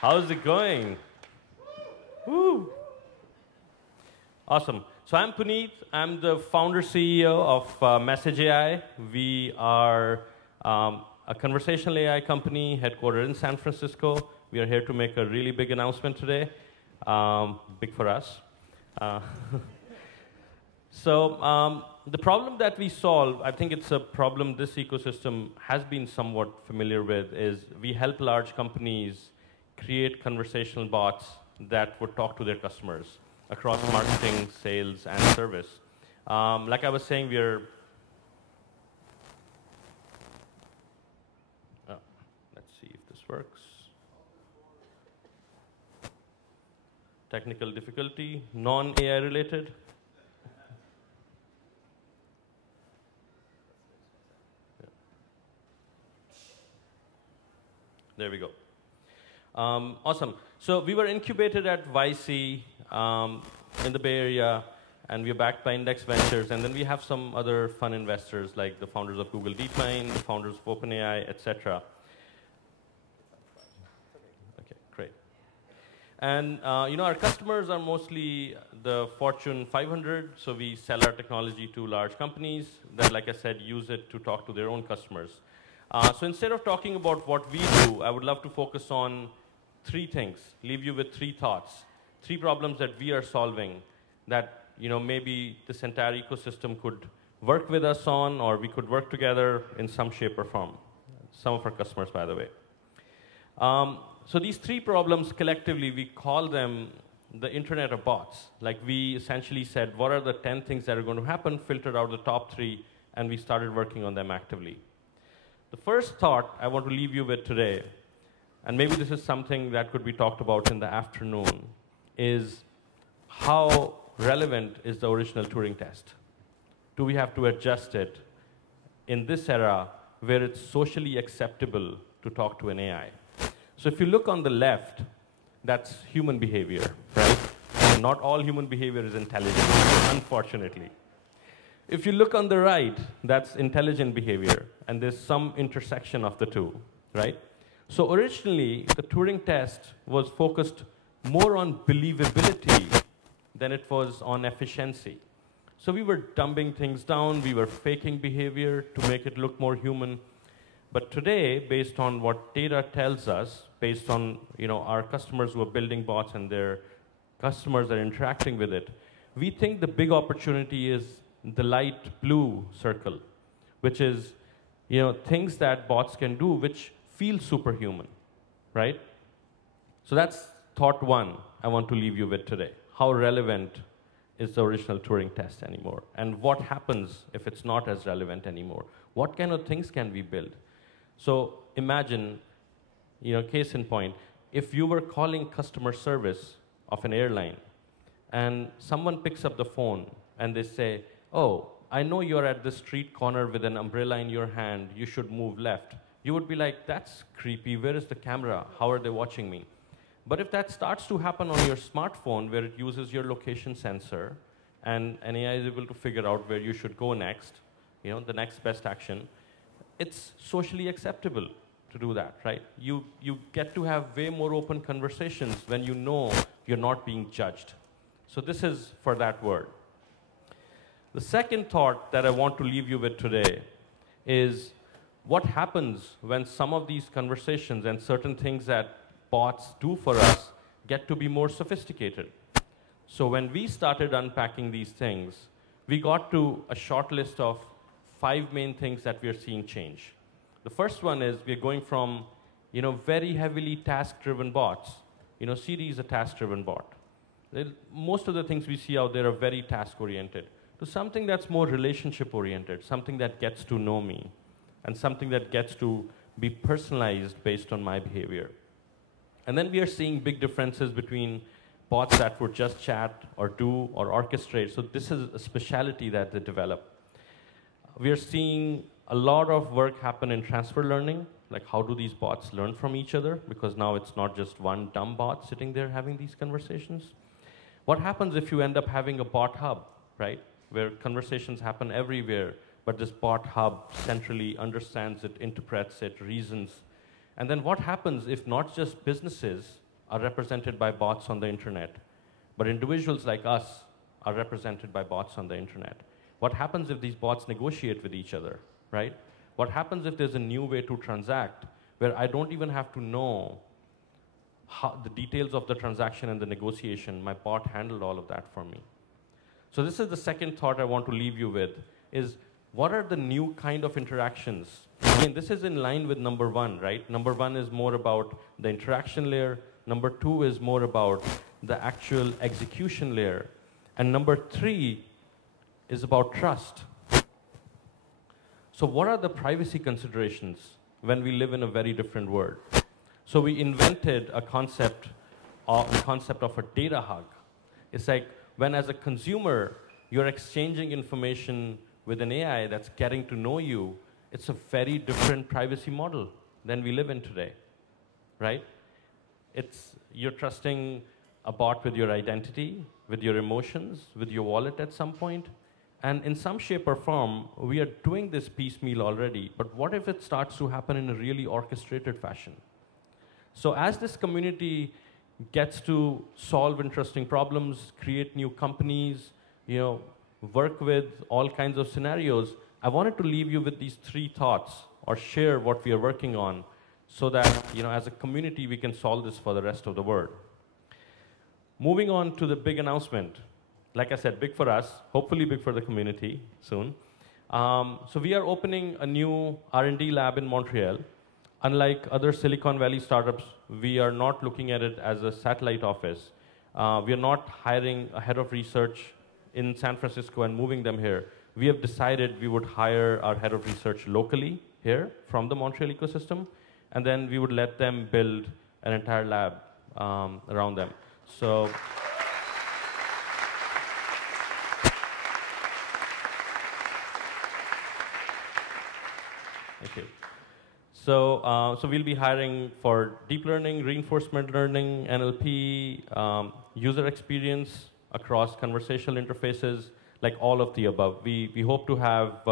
How's it going? Woo! Awesome. So I'm Puneet. I'm the founder CEO of msg.ai. We are a conversational AI company headquartered in San Francisco. We are here to make a really big announcement today. Big for us. Uh, the problem that we solve, I think it's a problem this ecosystem has been somewhat familiar with, is we help large companies create conversational bots that would talk to their customers across marketing, sales, and service. Like I was saying, let's see if this works. Technical difficulty, non-AI related. Yeah. There we go. Awesome. So we were incubated at YC in the Bay Area, and we're backed by Index Ventures. And then we have some other fun investors, like the founders of Google DeepMind, the founders of OpenAI, etc. Okay, great. And our customers are mostly the Fortune 500. So we sell our technology to large companies that, like I said, use it to talk to their own customers. So instead of talking about what we do, I would love to focus on three things, leave you with three thoughts, three problems that we are solving that maybe this entire ecosystem could work with us on, or we could work together in some shape or form. Some of our customers, by the way. So these three problems, collectively, we call them the Internet of Bots. Like we essentially said, what are the 10 things that are going to happen, filtered out the top three, and we started working on them actively. The first thought I want to leave you with today, and maybe this is something that could be talked about in the afternoon, is how relevant is the original Turing test? Do we have to adjust it in this era where it's socially acceptable to talk to an AI? So if you look on the left, that's human behavior, right? And not all human behavior is intelligent, unfortunately. If you look on the right, that's intelligent behavior, and there's some intersection of the two, right? So originally, the Turing test was focused more on believability than it was on efficiency. So we were dumbing things down, we were faking behavior to make it look more human. But today, based on what data tells us, based on our customers who are building bots and their customers are interacting with it, we think the big opportunity is the light blue circle, which is things that bots can do which feel superhuman, right? So that's thought one I want to leave you with today. How relevant is the original Turing test anymore? And what happens if it's not as relevant anymore? What kind of things can we build? So imagine, case in point, if you were calling customer service of an airline and someone picks up the phone and they say, oh, I know you're at the street corner with an umbrella in your hand, you should move left. You would be like, that's creepy, where is the camera? How are they watching me? But if that starts to happen on your smartphone, where it uses your location sensor, and an AI is able to figure out where you should go next, the next best action, it's socially acceptable to do that, right? You get to have way more open conversations when you know you're not being judged. So this is for that word. The second thought that I want to leave you with today is what happens when some of these conversations and certain things that bots do for us get to be more sophisticated. So when we started unpacking these things, we got to a short list of 5 main things that we are seeing change. The first one is we're going from very heavily task-driven bots. CD is a task-driven bot. Most of the things we see out there are very task-oriented, to something that's more relationship-oriented, something that gets to know me, and something that gets to be personalized based on my behavior. And then we are seeing big differences between bots that would just chat or do or orchestrate. So this is a specialty that they develop. We are seeing a lot of work happen in transfer learning, like how do these bots learn from each other? Because now it's not just one dumb bot sitting there having these conversations. What happens if you end up having a bot hub, right? Where conversations happen everywhere, but this bot hub centrally understands it, interprets it, reasons. And then what happens if not just businesses, are represented by bots on the internet, but individuals like us are represented by bots on the internet. What happens if these bots negotiate with each other, right? What happens if there's a new way to transact where I don't even have to know the details of the transaction and the negotiation? My bot handled all of that for me. So this is the second thought I want to leave you with, is what are the new kind of interactions? Again, this is in line with number one, right? Number one is more about the interaction layer. Number two is more about the actual execution layer. And number three is about trust. So what are the privacy considerations when we live in a very different world? So we invented a concept of a data hug. It's like when as a consumer, you're exchanging information with an AI that's getting to know you, it's a very different privacy model than we live in today, right? You're trusting a bot with your identity, with your emotions, with your wallet at some point. And in some shape or form, we are doing this piecemeal already, but what if it starts to happen in a really orchestrated fashion? So as this community gets to solve interesting problems, create new companies, work with all kinds of scenarios, I wanted to leave you with these three thoughts or share what we are working on so that, as a community, we can solve this for the rest of the world. Moving on to the big announcement. Like I said, big for us, hopefully big for the community soon. So we are opening a new R&D lab in Montreal. Unlike other Silicon Valley startups, we are not looking at it as a satellite office. We are not hiring a head of research in San Francisco and moving them here. We have decided we would hire our head of research locally here from the Montreal ecosystem, and then we would let them build an entire lab around them. So. Okay. So we'll be hiring for deep learning, reinforcement learning, NLP, user experience across conversational interfaces, like all of the above. We hope to have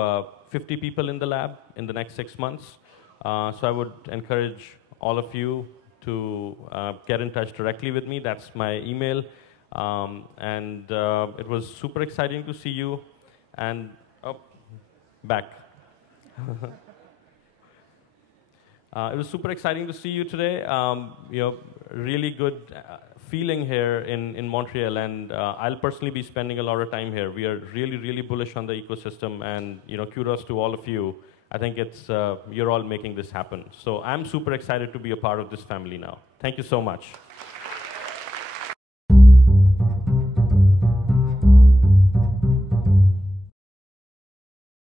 50 people in the lab in the next 6 months. So I would encourage all of you to get in touch directly with me. That's my email. It was super exciting to see you. And, back. It was super exciting to see you today. Really good feeling here in Montreal, and I'll personally be spending a lot of time here. We are really, really bullish on the ecosystem, and kudos to all of you. I think you're all making this happen. So I'm super excited to be a part of this family now. Thank you so much.